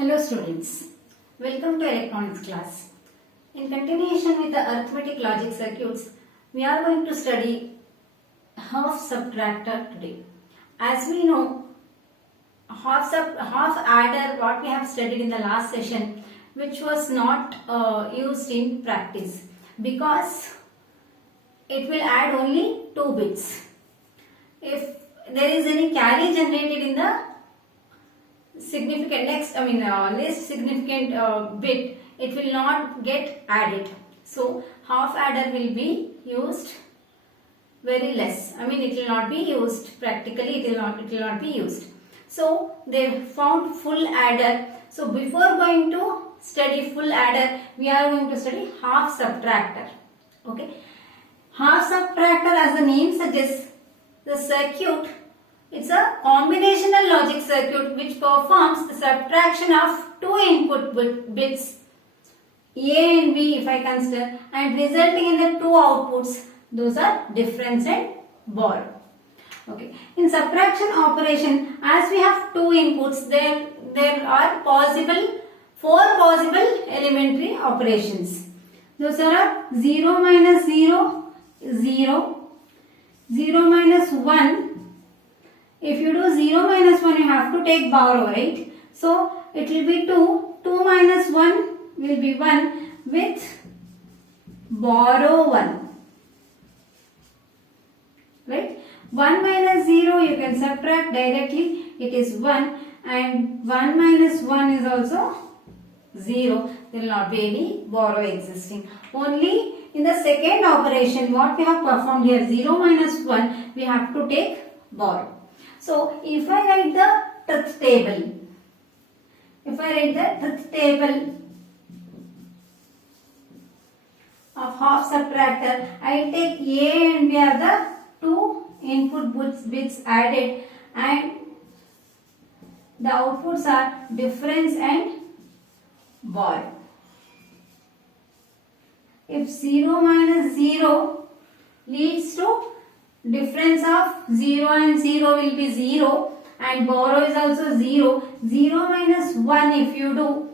Hello students, welcome to electronics class. In continuation with the arithmetic logic circuits, we are going to study half subtractor today. As we know, half adder what we have studied in the last session, which was not used in practice because it will add only 2 bits. If there is any carry generated in the least significant bit, it will not get added. So half adder will be used very less. It will not be used practically. It will not be used. So they found full adder. So before going to study full adder, we are going to study half subtractor. Okay. Half subtractor, as the name suggests, the circuit. It's a combinational logic circuit which performs the subtraction of two input bits A and B if I consider, and resulting in the two outputs. Those are difference and borrow. Okay. In subtraction operation, as we have two inputs, there are four possible elementary operations. Those are 0 minus 0, 0, 0 minus 1. If you do 0 minus 1, you have to take borrow, right? So, it will be 2. 2 minus 1 will be 1 with borrow 1. Right? 1 minus 0 you can subtract directly. It is 1. And 1 minus 1 is also 0. There will not be any borrow existing. Only in the second operation, what we have performed here, 0 minus 1, we have to take borrow. So, if I write the truth table, of half subtractor, I will take A and B are the two input bits added, and the outputs are difference and borrow. If 0 minus 0 leads to difference of 0 and 0 will be 0, and borrow is also 0. 0 minus 1 if you do,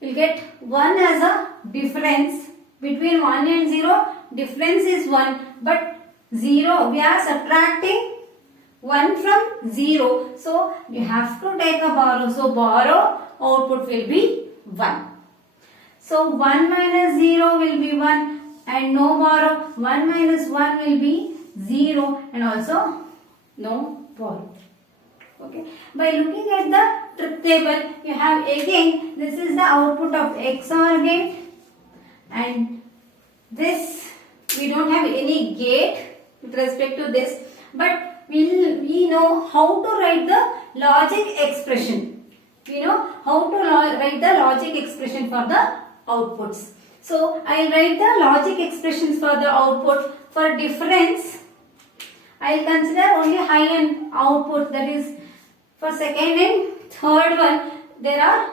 you will get 1 as a difference. Between 1 and 0, difference is 1, but 0, we are subtracting 1 from 0. So, you have to take a borrow. So, borrow output will be 1. So, 1 minus 0 will be 1 and no borrow. 1 minus 1 will be 0 and also no borrow. Okay. By looking at the truth table, you have again, this is the output of XOR gate, and this, we don't have any gate with respect to this, but we know how to write the logic expression. We know how to write the logic expression for the outputs. So, I will write the logic expressions for the output. For difference, I will consider only high end output, that is for second and third one, there are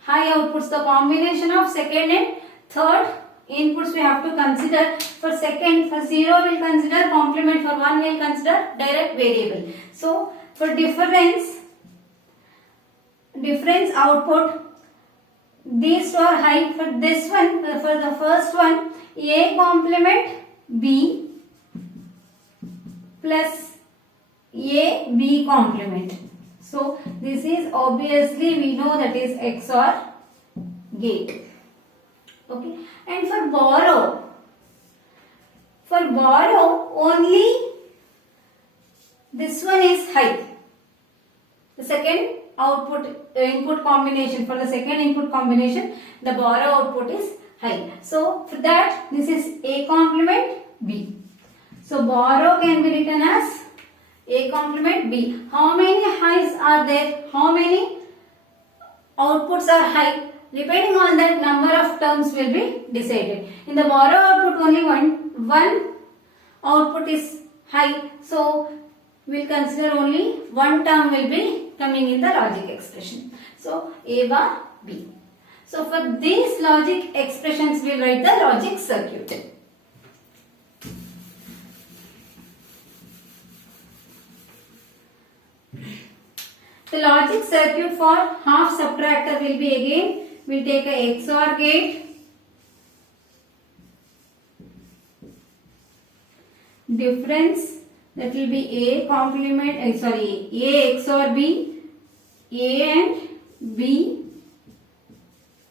high outputs. The combination of second and third inputs we have to consider. For second, for 0 we will consider complement, for 1 we will consider direct variable. So, for difference output, these two are high. For this one, for the first one, A complement B plus A B complement. So, this is obviously, we know that is XOR gate. Okay. And for borrow only this one is high. The second input combination, for the second input combination, the borrow output is high. So, for that, this is A complement B. So, borrow can be written as A complement B. How many highs are there? How many outputs are high? Depending on that, number of terms will be decided. In the borrow output, only one output is high. So, we will consider only one term will be coming in the logic expression. So, A bar B. So, for these logic expressions, we will write the logic circuit. The logic circuit for half subtractor will be again, we'll take a XOR gate, difference, that will be A complement, A XOR B, A and B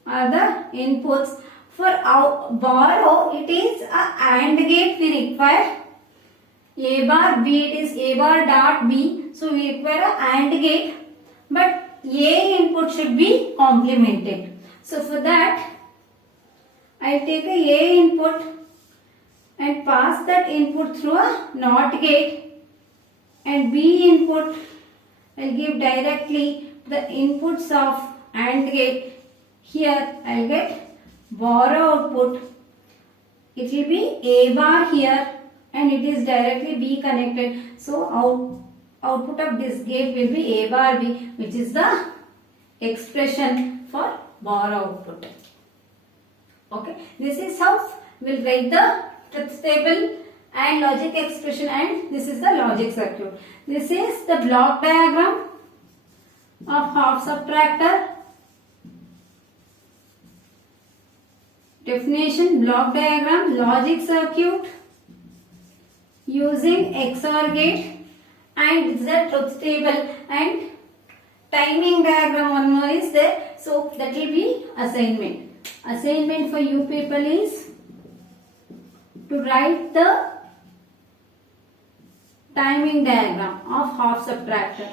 are the inputs. For our borrow, it is a AND gate we require. A bar B, it is A bar dot B, so we require a AND gate, but A input should be complemented. So for that, I will take a input and pass that input through a NOT gate, and B input I will give directly the inputs of AND gate. Here I will get borrow output. It will be A bar here and it is directly B connected. So output of this gate will be A bar B, which is the expression for borrow output. Okay, this is how we will write the truth table and logic expression, and this is the logic circuit. This is the block diagram of half subtractor. Definition: block diagram, logic circuit using XOR gate, and it's the truth table, and timing diagram one more is there. So that will be assignment. Assignment for you people is to write the timing diagram of half subtractor.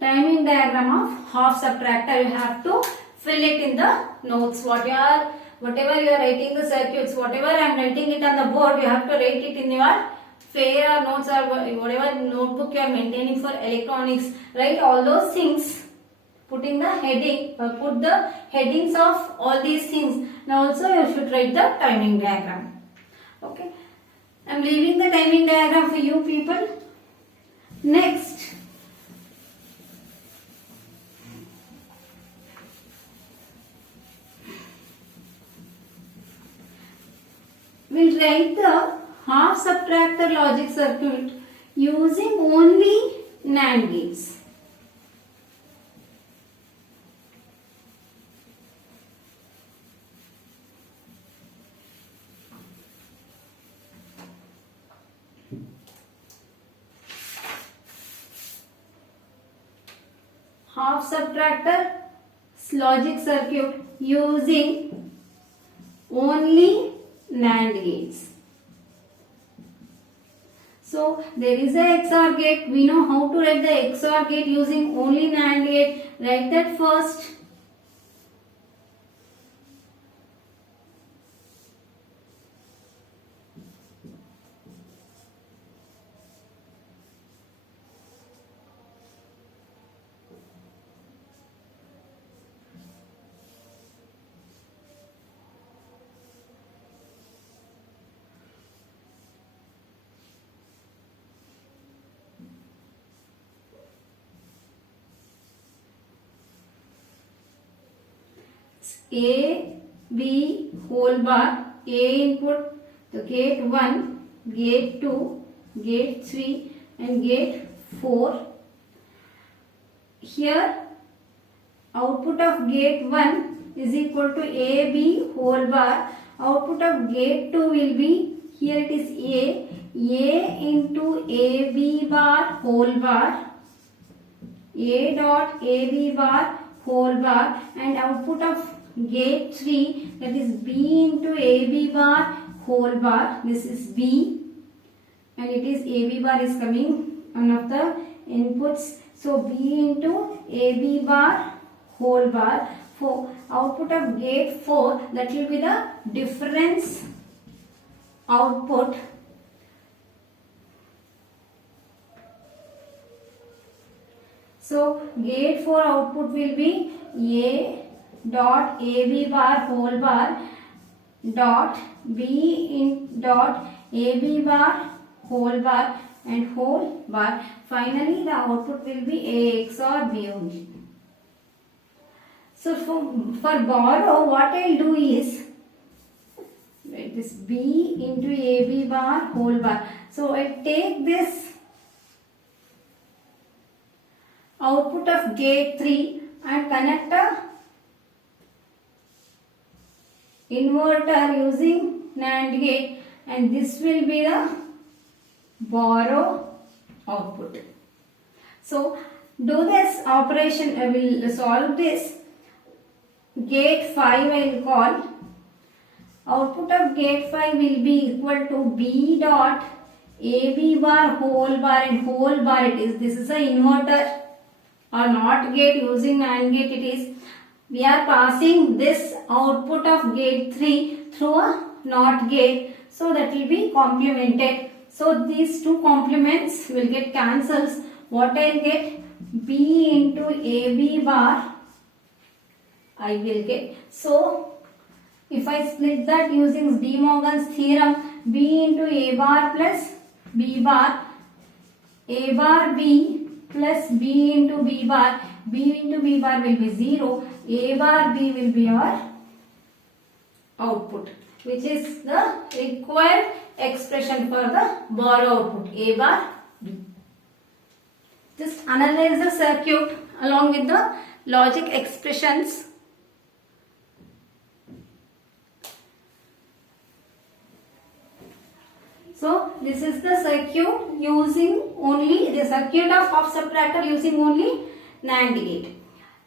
Timing diagram of half subtractor, you have to fill it in the notes. Whatever you are writing the circuits, whatever I am writing it on the board, you have to write it in your fair notes or whatever notebook you are maintaining for electronics. Write all those things, putting the heading, put the headings of all these things. Now also you should write the timing diagram. Okay, I am leaving the timing diagram for you people. Next, we'll write the half subtractor logic circuit using only NAND gates. Half subtractor logic circuit using only NAND gates. So there is a XOR gate. We know how to write the XOR gate using only NAND gate. Write that first. A, B whole bar, A input, the gate 1, gate 2, gate 3 and gate 4. Here output of gate 1 is equal to AB whole bar. Output of gate 2 will be, here it is A into AB bar whole bar, A dot AB bar whole bar, and output of gate 3, that is B into AB bar whole bar. This is B and it is AB bar is coming one of the inputs. So B into AB bar whole bar. For output of gate 4, that will be the difference output. So gate 4 output will be A dot AB bar whole bar dot B in dot AB bar whole bar and whole bar. Finally the output will be A XOR B only. So for borrow, what I will do is write this B into AB bar whole bar. So I take this output of gate 3 and connect a inverter using NAND gate, and this will be the borrow output. So do this operation. I will solve this. Gate 5 I will call. Output of gate 5 will be equal to B dot AB bar whole bar, and whole bar it is. This is an inverter or NOT gate. Using NAND gate it is. We are passing this output of gate 3 through a NOT gate. So that will be complemented. So these two complements will get cancels. What I will get? B into AB bar I will get. So if I split that using De Morgan's theorem, B into A bar plus B bar, A bar B plus B into B bar, B into B bar will be 0, A bar B will be our output, which is the required expression for the borrow output, A bar B. Just analyze the circuit along with the logic expressions. So this is the circuit using only the circuit of half subtractor using only NAND gate.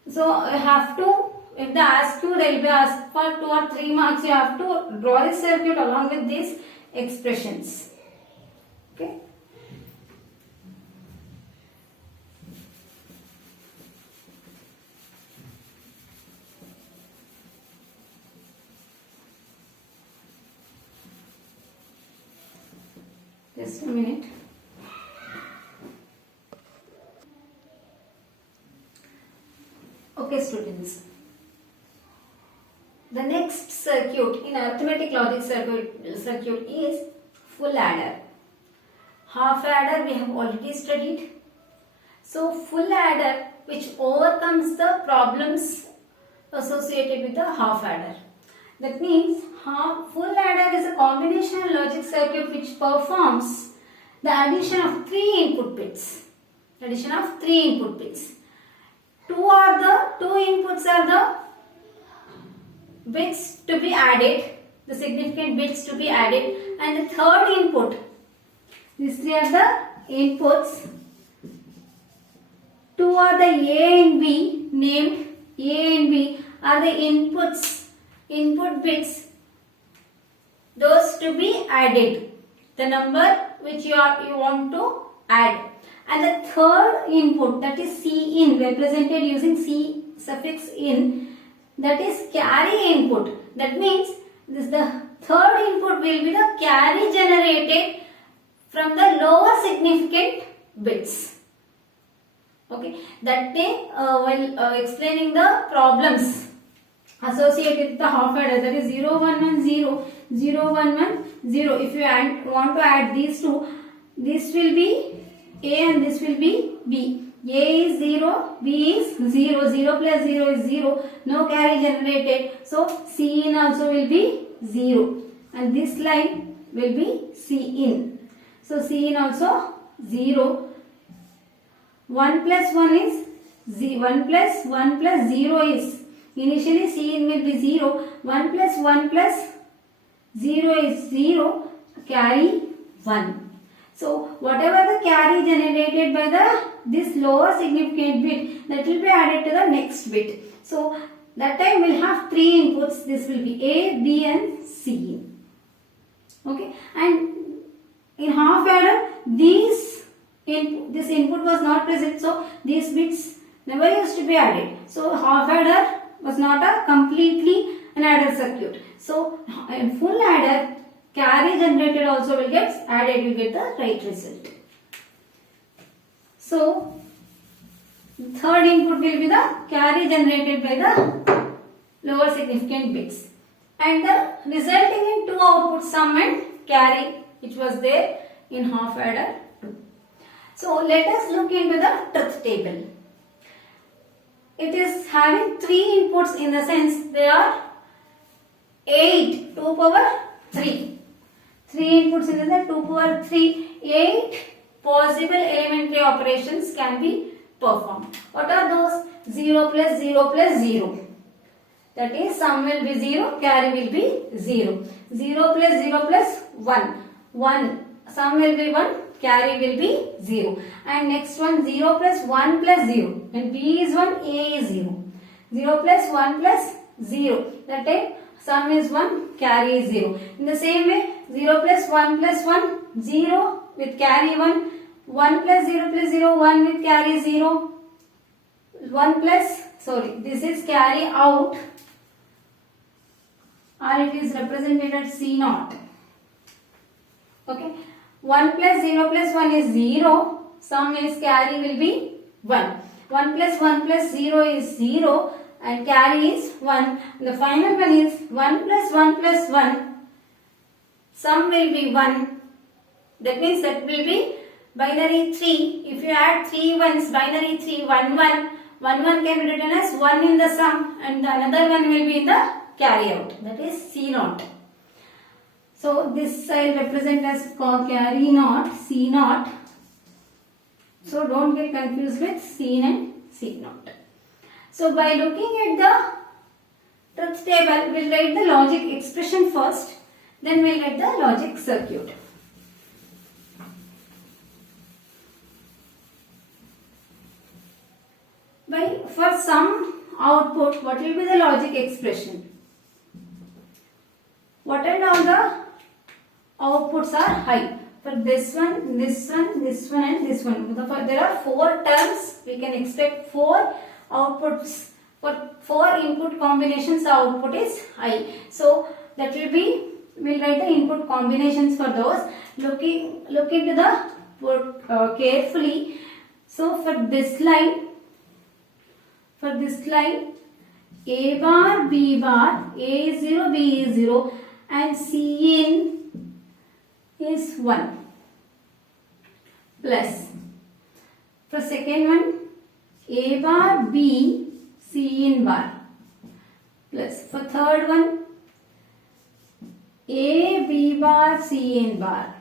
So you have to, if they ask you, they will be asked for 2 or 3 marks. You have to draw this circuit along with these expressions. Okay. Just a minute. Okay, students. The next circuit in arithmetic logic circuit is full adder. Half adder we have already studied. So full adder, which overcomes the problems associated with the half adder. That means full adder is a combinational logic circuit which performs the addition of 3 input bits. Addition of 3 input bits. Two inputs are the bits to be added, the significant bits to be added, and the third input. These 3 are the inputs. 2 are the A and B, named A and B are the input bits, those to be added, the number which you want to add. And the third input, that is C in, represented using C suffix in, that is carry input. That means the third input will be the carry generated from the lower significant bits. Okay, that day while explaining the problems associated with the half adder, that is 0, 1, 1, 0, 0, 1, 1, 0. If you want to add these two, this will be A and this will be B. A is 0, B is 0, 0 plus 0 is 0, no carry generated. So C in also will be 0, and this line will be C in. So C in also 0. 1 plus 1 is 1 plus 1 plus 0 is, initially C in will be 0. 1 plus 1 plus 0 is 0, carry 1. So whatever the carry generated by this lower significant bit, that will be added to the next bit. So that time we will have 3 inputs. This will be A, B and C. Okay, and in half adder this input was not present, so these bits never used to be added. So half adder was not a completely an adder circuit. So in full adder, carry generated also will get added, you get the right result. So the third input will be the carry generated by the lower significant bits, and the resulting in 2 outputs, sum and carry, which was there in half adder 2. So let us look into the truth table. It is having 3 inputs, in the sense there are 8, 2 power 3. 3 inputs in the 2 power 3, 8 possible elementary operations can be performed. What are those? 0 plus 0 plus 0. That is, sum will be 0, carry will be 0. 0 plus 0 plus 1. 1. Sum will be 1, carry will be 0. And next one, 0 plus 1 plus 0. When B is 1, A is 0. 0 plus 1 plus 0. That is, sum is 1, carry is 0. In the same way, 0 plus 1, 0 with carry 1. 1 plus 0, 1 with carry 0. 1 plus, sorry, this is carry out, or it is represented as C naught. Okay. 1 plus 0 plus 1 is 0. Sum is carry will be 1. 1 plus 0 is 0 and carry is 1. The final one is 1 plus 1. Sum will be 1. That means that will be binary 3. If you add 3 ones, binary 3, 1, 1. 1, 1 can be written as 1 in the sum and the another one will be in the carry out. That is C naught. So this I will represent as carry naught, C naught. So don't get confused with C and C naught. So by looking at the truth table, we will write the logic expression first, then we will write the logic circuit. For some output, what will be the logic expression? What and all the outputs are high? For this one, this one, this one and this one. There are 4 terms. We can expect 4 outputs. For 4 input combinations, the output is high. So that will be, we will write the input combinations for those. Look into the put carefully. So for this line, A bar, B bar, A is 0, B is 0 and C in is 1 plus. For second one, A bar, B, C in bar plus. For third one, A, B bar, C in bar.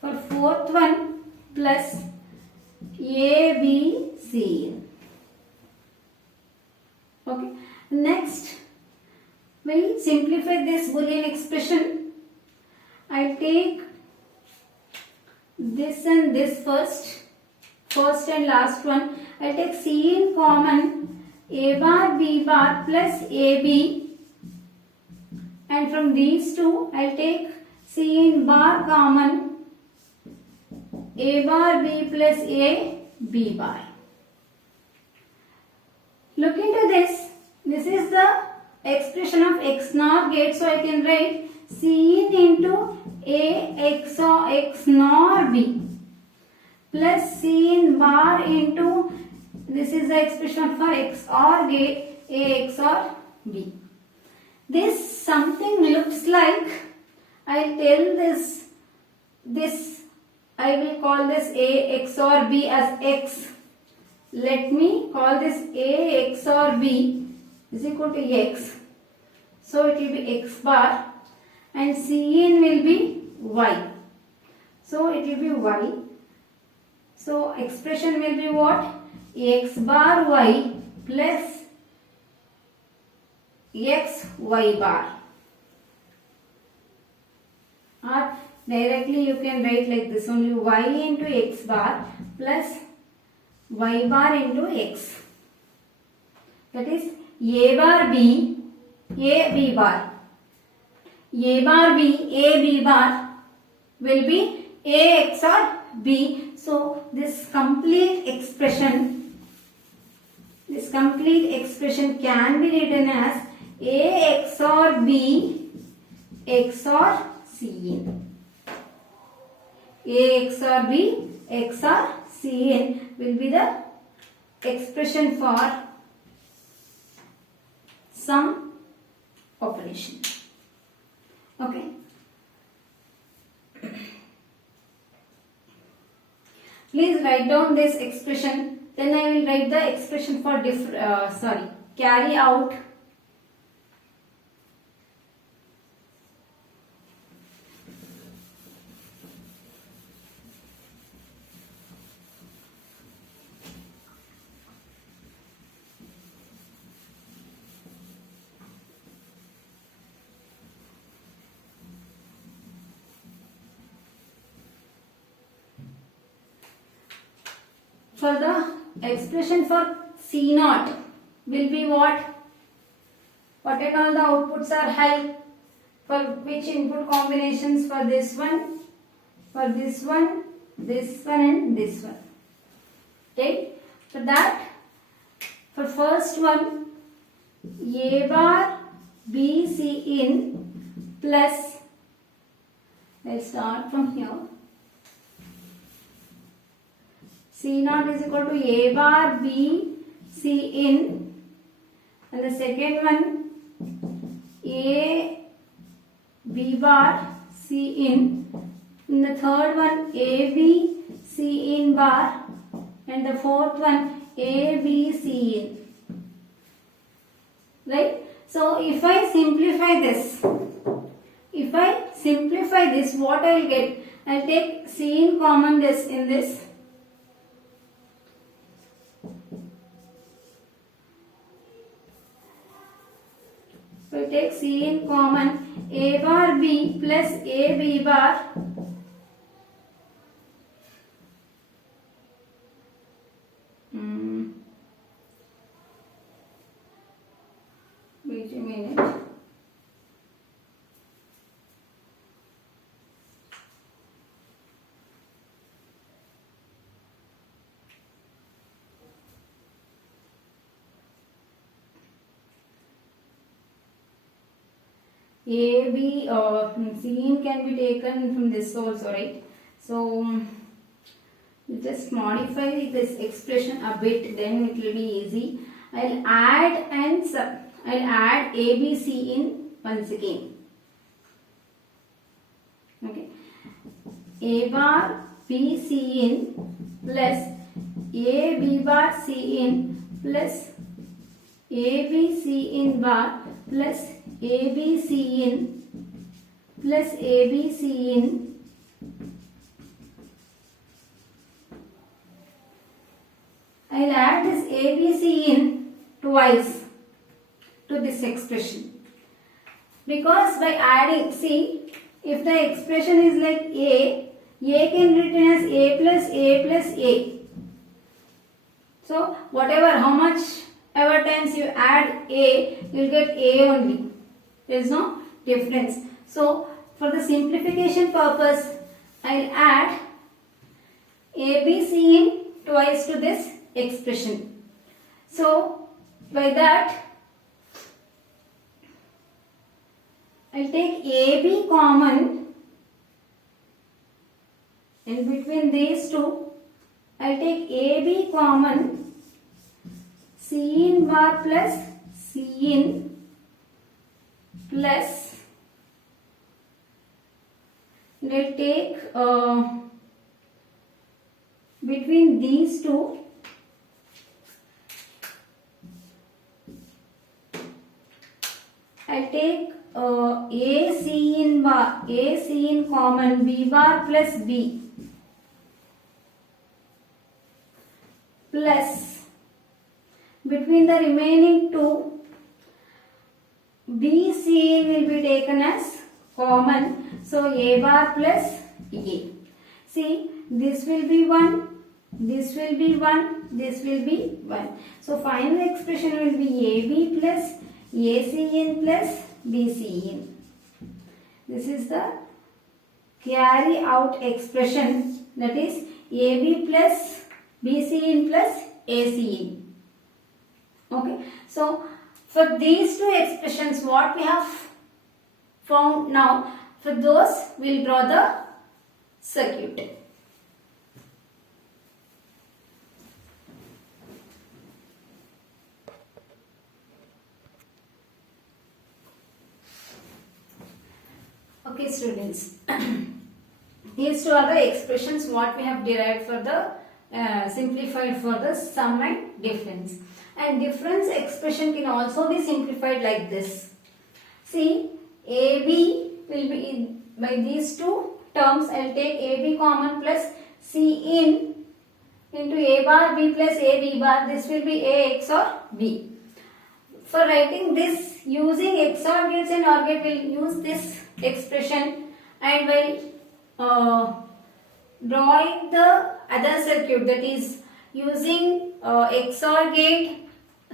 For fourth one, plus A, B, C in. Okay. Next, we simplify this Boolean expression. I take this and this first and last one. I take C in common, A bar, B bar plus AB, and from these two I take C in bar common, A bar, B plus A, B bar. Look into this. This is the expression of XNOR gate. So I can write C in into A XNOR B plus C in bar into, this is the expression for XOR gate, A XOR B. This something looks like, I'll tell this I will call this A XOR B as X. Let me call this A XOR B is equal to X. So it will be X bar and C in will be Y. So it will be Y. So expression will be what? X bar Y plus X Y bar. Or directly you can write like this only, Y into X bar plus Y bar into X. That is A bar B, A B bar. A bar B, A B bar will be A XOR B. So this complete expression can be written as A XOR B XOR C in. A XOR B XOR C in will be the expression for sum operation. Okay. Please write down this expression. Then I will write the expression for carry out. for the expression for C naught will be what? What and all the outputs are high? For which input combinations? For this one, for this one, this one and this one. Okay. For that, for first one, A bar B C in plus, let's start from here. C naught is equal to A bar B C in, and the second one A B bar C in, and the third one A B C in bar, and the fourth one A B C in. Right? So if I simplify this, what I will get? I will take C in common this in this. So take C in common, A bar B plus A B bar wait a minute. A, B or C in can be taken from this also, right? So just modify this expression a bit, then it will be easy. I'll add A, B, C in once again. Okay. A bar B, C in plus A, B bar, C in plus A, B, C in bar plus A, B, C in plus A, B, C in I'll add this A, B, C in twice to this expression. Because by adding, see, if the expression is like A can be written as A plus A plus A. So, how much ever times you add A, you will get A only. There is no difference. So, for the simplification purpose, I will add A, B, C in twice to this expression. So, by that, I will take AB common, and between these two, I will take AB common, C in bar plus C in plus, I will take between these two, I will take A C in bar, A C in common, B bar plus B plus between the remaining two, B C in will be taken as common. So A bar plus A. See, this will be 1, this will be 1, this will be 1. So final expression will be AB plus AC in plus BC in. This is the carry out expression, that is AB plus BC in plus AC in. Okay. So for these two expressions, what we have found now, for those we will draw the circuit. Okay students, these two are the expressions what we have derived for the simplified for the sum and difference. And difference expression can also be simplified like this. See, AB will be by these two terms. I will take AB common plus C in into A bar B plus A B bar. This will be A XOR B. For writing this using XOR gates and OR gate, will use this expression, and while drawing the other circuit, that is using XOR gate,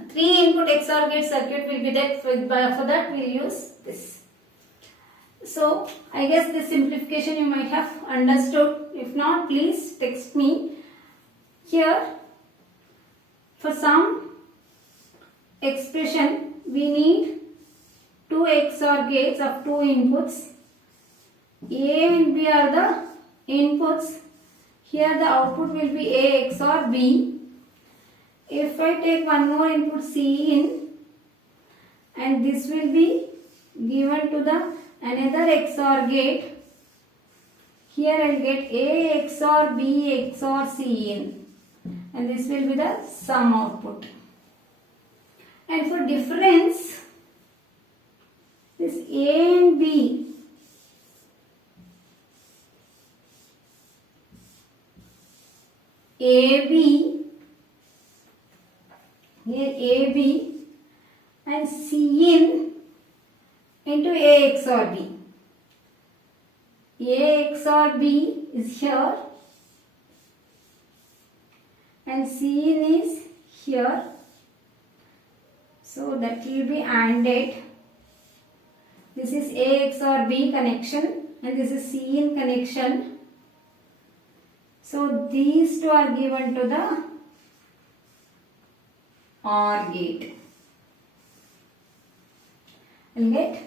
3 input XOR gate circuit will be there. For that we will use this. So I guess this simplification you might have understood. If not, please text me. Here for some expression we need 2 XOR gates of 2 inputs. A and B are the inputs. Here the output will be A XOR B. If I take one more input C in, and this will be given to the another XOR gate. Here I will get A XOR B XOR C in, and this will be the sum output. And for difference, this A and B AB, here AB and C in into A XOR B. A XOR B is here and C in is here. So that will be ANDed. This is A XOR B connection and this is C in connection. So these two are given to the OR gate. Will get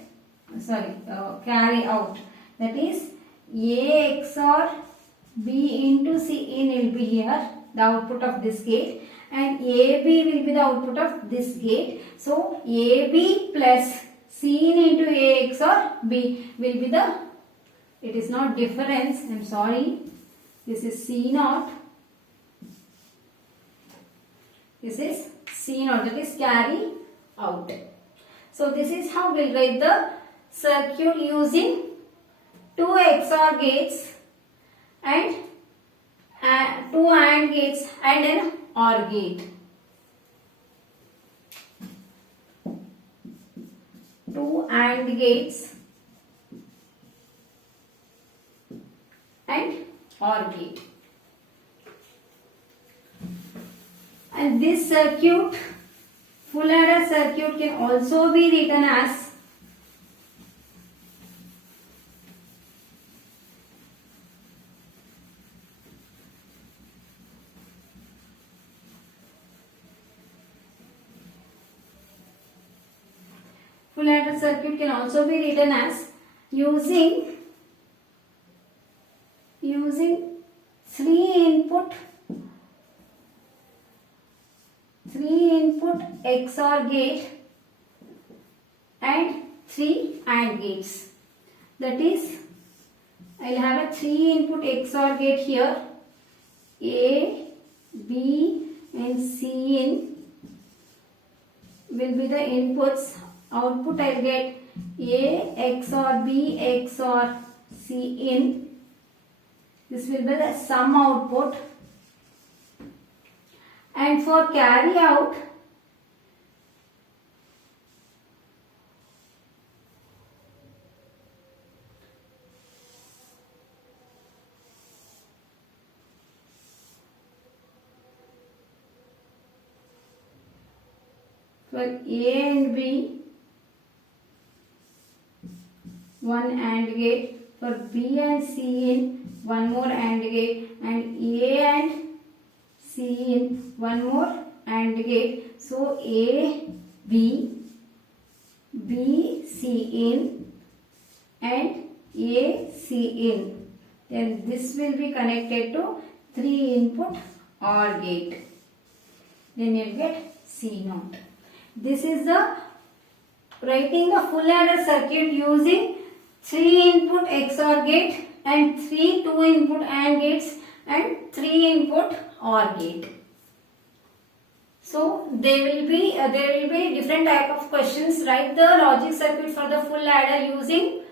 carry out. That is A XOR B into C in will be here, the output of this gate, and AB will be the output of this gate. So AB plus C in into A XOR B will be the, it is not difference, I am sorry. This is C naught. This is C naught, that is carry out. So this is how we will write the circuit using 2 XOR gates and 2 AND gates and an OR gate. 2 AND gates and OR gate. And this circuit, full adder circuit, can also be written as using 3 input XOR gate and 3 AND gates. That is, I will have a 3 input XOR gate here, A, B and C in will be the inputs. Output I will get A XOR B XOR C in. This will be the sum output. And for carry out, for A and B, one AND gate, for B and C in, one more AND gate, and A and C in, one more AND gate. So A, B, B, C in and A, C in. Then this will be connected to 3 input OR gate. Then you will get C naught. This is the writing the full adder circuit using 3 input XOR gate and 3 2 input AND gates and 3 input OR gate. So there will be different type of questions. Write the logic circuit for the full adder using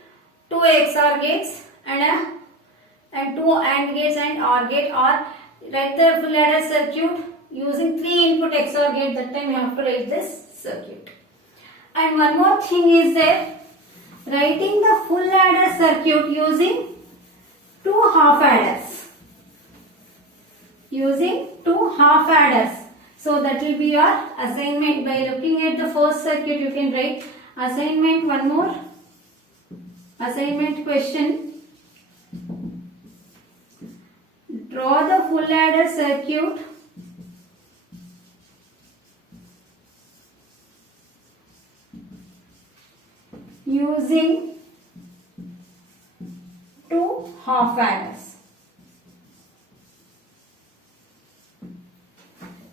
2 XOR gates and 2 AND gates and OR gate, or write the full adder circuit using 3 input XOR gate. That time you have to write this circuit. And one more thing is there, writing the full adder circuit using 2 half adders. using two half adders. So that will be your assignment. By looking at the first circuit, you can write assignment. One more assignment question. Draw the full adder circuit using two half adders.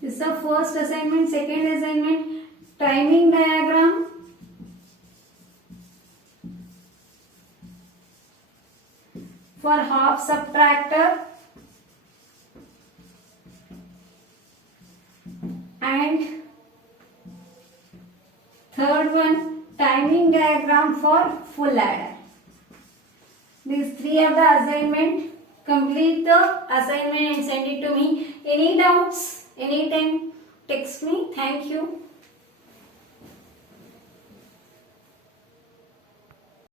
This is the first assignment. Second assignment, timing diagram. For half subtractor and third one, timing diagram for full adder. These three are the assignment. Complete the assignment and send it to me. Any doubts, anytime, text me. Thank you.